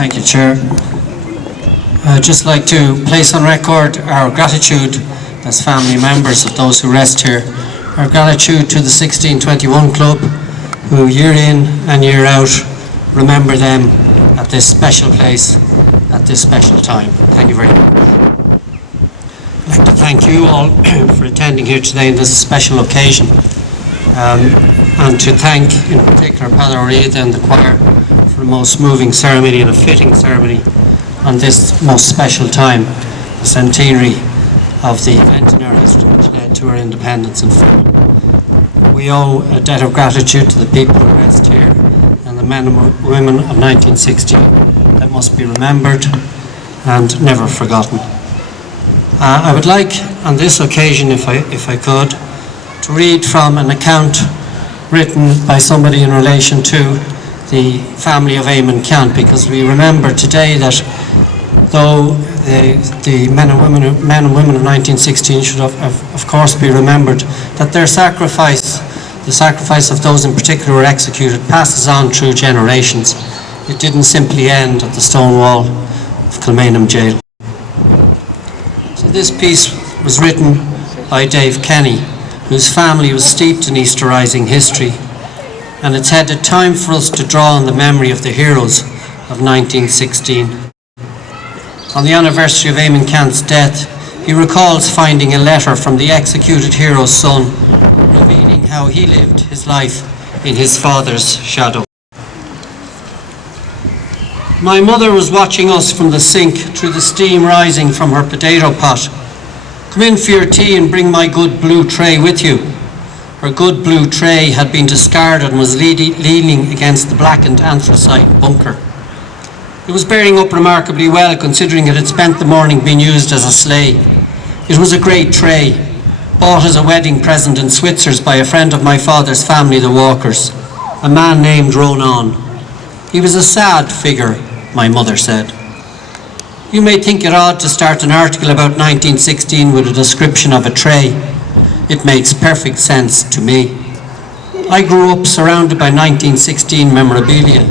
Thank you, Chair. I'd just like to place on record our gratitude as family members of those who rest here. Our gratitude to the 1621 Club, who year in and year out remember them at this special place, at this special time. Thank you very much. I'd like to thank you all for attending here today in this special occasion, and to thank in particular Father Reid and the choir for the most moving ceremony and a fitting ceremony on this most special time, the centenary of the event in our history which led to our independence and freedom. We owe a debt of gratitude to the people who rest here and the men and women of 1916 that must be remembered and never forgotten. I would like on this occasion, if I could, to read from an account written by somebody in relation to the family of Eamonn Ceannt, because we remember today that though the men and women of 1916 should of course be remembered, that their sacrifice, the sacrifice of those in particular who were executed, passes on through generations. It didn't simply end at the stone wall of Kilmainham Jail. So this piece was written by Dave Kenny, whose family was steeped in Easter Rising history, and it's headed "Time for us to draw on the memory of the heroes of 1916." On the anniversary of Eamonn Ceannt's death, he recalls finding a letter from the executed hero's son, revealing how he lived his life in his father's shadow. My mother was watching us from the sink through the steam rising from her potato pot. "Come in for your tea and bring my good blue tray with you." Her good blue tray had been discarded and was leaning against the blackened anthracite bunker. It was bearing up remarkably well, considering it had spent the morning being used as a sleigh. It was a great tray, bought as a wedding present in Switzer's by a friend of my father's family, the Walkers, a man named Ronan. He was a sad figure, my mother said. You may think it odd to start an article about 1916 with a description of a tray. It makes perfect sense to me. I grew up surrounded by 1916 memorabilia,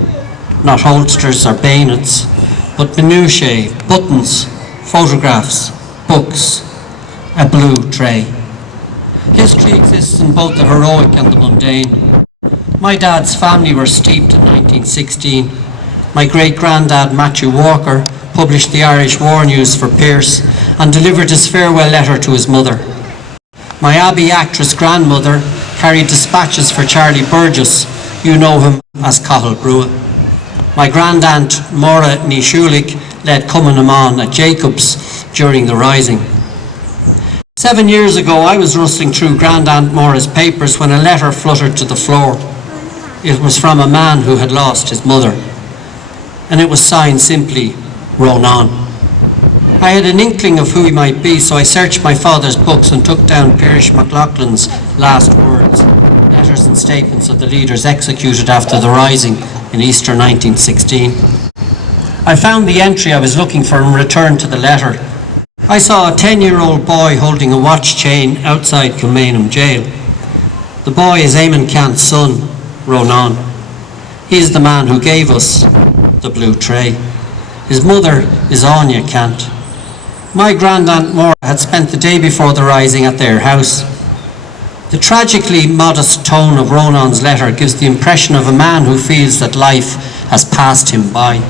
not holsters or bayonets, but minutiae, buttons, photographs, books, a blue tray. History exists in both the heroic and the mundane. My dad's family were steeped in 1916. My great-granddad, Matthew Walker, published the Irish War News for Pearse and delivered his farewell letter to his mother. My Abbey actress grandmother carried dispatches for Charlie Burgess, you know him as Cathal Brua. My grandaunt Maura Nishulik led Cumann at Jacobs during the Rising. 7 years ago I was rustling through Grandaunt Maura's papers when a letter fluttered to the floor. It was from a man who had lost his mother, and it was signed simply Ronan. I had an inkling of who he might be, so I searched my father's books and took down Pearish MacLaughlin's last words, letters and statements of the leaders executed after the Rising in Easter 1916. I found the entry I was looking for and returned to the letter. I saw a 10-year-old boy holding a watch chain outside Kilmainham Jail. The boy is Eamonn Ceannt's son, Ronan. He is the man who gave us the blue tray. His mother is Aine Ceannt. My grandaunt Maura had spent the day before the Rising at their house. The tragically modest tone of Ronan's letter gives the impression of a man who feels that life has passed him by.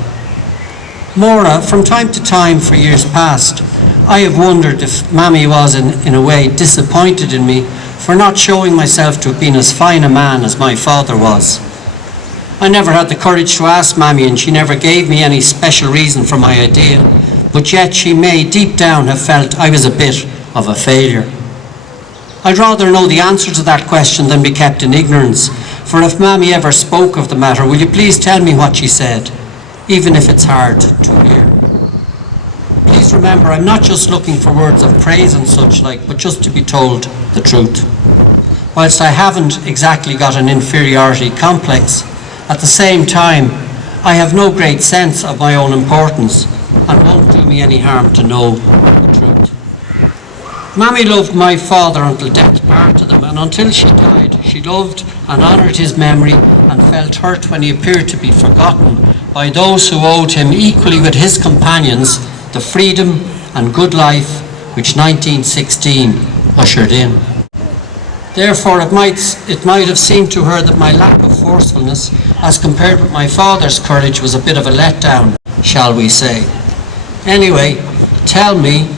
Maura, from time to time for years past, I have wondered if Mammy was in a way disappointed in me for not showing myself to have been as fine a man as my father was. I never had the courage to ask Mammy, and she never gave me any special reason for my idea, but yet she may deep down have felt I was a bit of a failure. I'd rather know the answer to that question than be kept in ignorance, for if Mammy ever spoke of the matter, will you please tell me what she said, even if it's hard to hear. Please remember, I'm not just looking for words of praise and such like, but just to be told the truth. Whilst I haven't exactly got an inferiority complex, at the same time, I have no great sense of my own importance, and won't do me any harm to know the truth. Mammy loved my father until death parted them, and until she died, she loved and honoured his memory and felt hurt when he appeared to be forgotten by those who owed him, equally with his companions, the freedom and good life which 1916 ushered in. Therefore, it might have seemed to her that my lack of forcefulness, as compared with my father's courage, was a bit of a letdown, shall we say. Anyway, tell me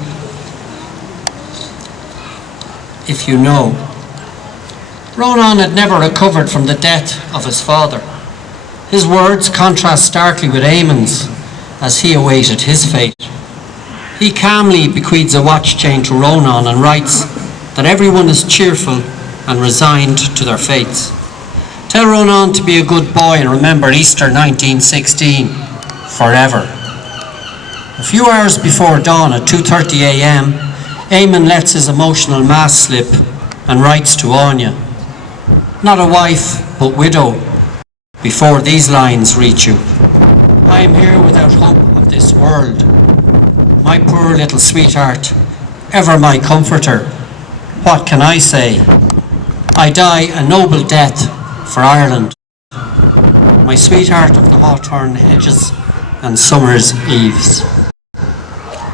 if you know. Ronan had never recovered from the death of his father. His words contrast starkly with Eamonn's as he awaited his fate. He calmly bequeaths a watch chain to Ronan and writes that everyone is cheerful and resigned to their fates. Tell Ronan to be a good boy and remember Easter 1916 forever. A few hours before dawn at 2:30 a.m, Eamonn lets his emotional mass slip and writes to Aine, not a wife but widow, before these lines reach you. I am here without hope of this world. My poor little sweetheart, ever my comforter, what can I say? I die a noble death for Ireland. My sweetheart of the hawthorn hedges and summer's eves.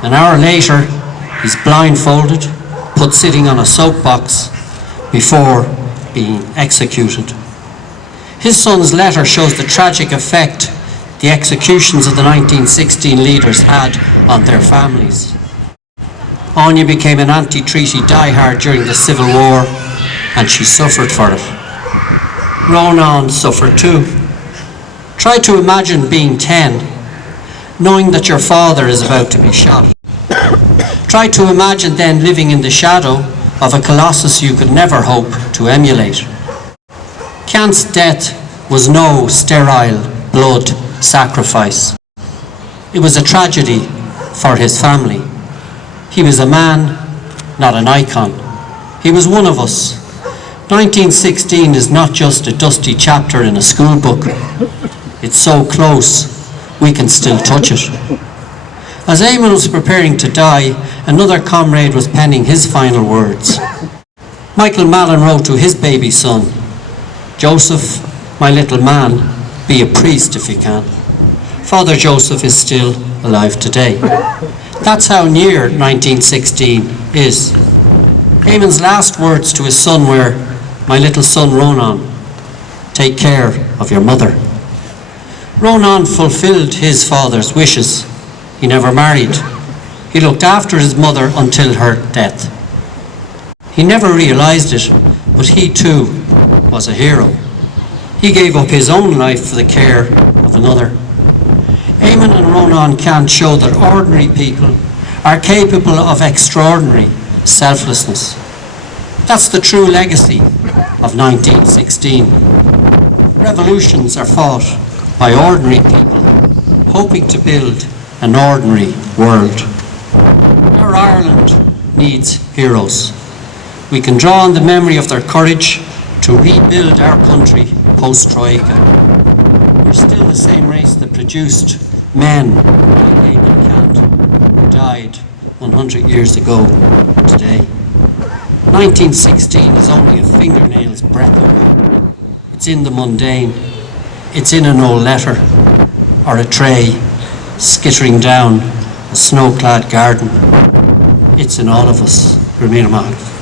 An hour later, he's blindfolded, put sitting on a soapbox before being executed. His son's letter shows the tragic effect the executions of the 1916 leaders had on their families. Aine became an anti-treaty diehard during the Civil War, and she suffered for it. Ronan suffered too. Try to imagine being 10, knowing that your father is about to be shot. Try to imagine then living in the shadow of a colossus you could never hope to emulate. Ceannt's death was no sterile blood sacrifice. It was a tragedy for his family. He was a man, not an icon. He was one of us. 1916 is not just a dusty chapter in a school book. It's so close, we can still touch it. As Eamonn was preparing to die, another comrade was penning his final words. Michael Mallin wrote to his baby son, Joseph, my little man, be a priest if you can. Father Joseph is still alive today. That's how near 1916 is. Eamonn's last words to his son were, my little son Ronan, take care of your mother. Ronan fulfilled his father's wishes. He never married. He looked after his mother until her death. He never realised it, but he too was a hero. He gave up his own life for the care of another. Eamonn and Ronan Ceannt show that ordinary people are capable of extraordinary selflessness. That's the true legacy of 1916. Revolutions are fought by ordinary people hoping to build an ordinary world. Our Ireland needs heroes. We can draw on the memory of their courage to rebuild our country post-Troika. We're still the same race that produced men like Eamonn Ceannt, who died 100 years ago today. 1916 is only a fingernail's breadth away. It's in the mundane. It's in an old letter or a tray skittering down a snow-clad garden. It's in all of us. Eamonn Ceannt.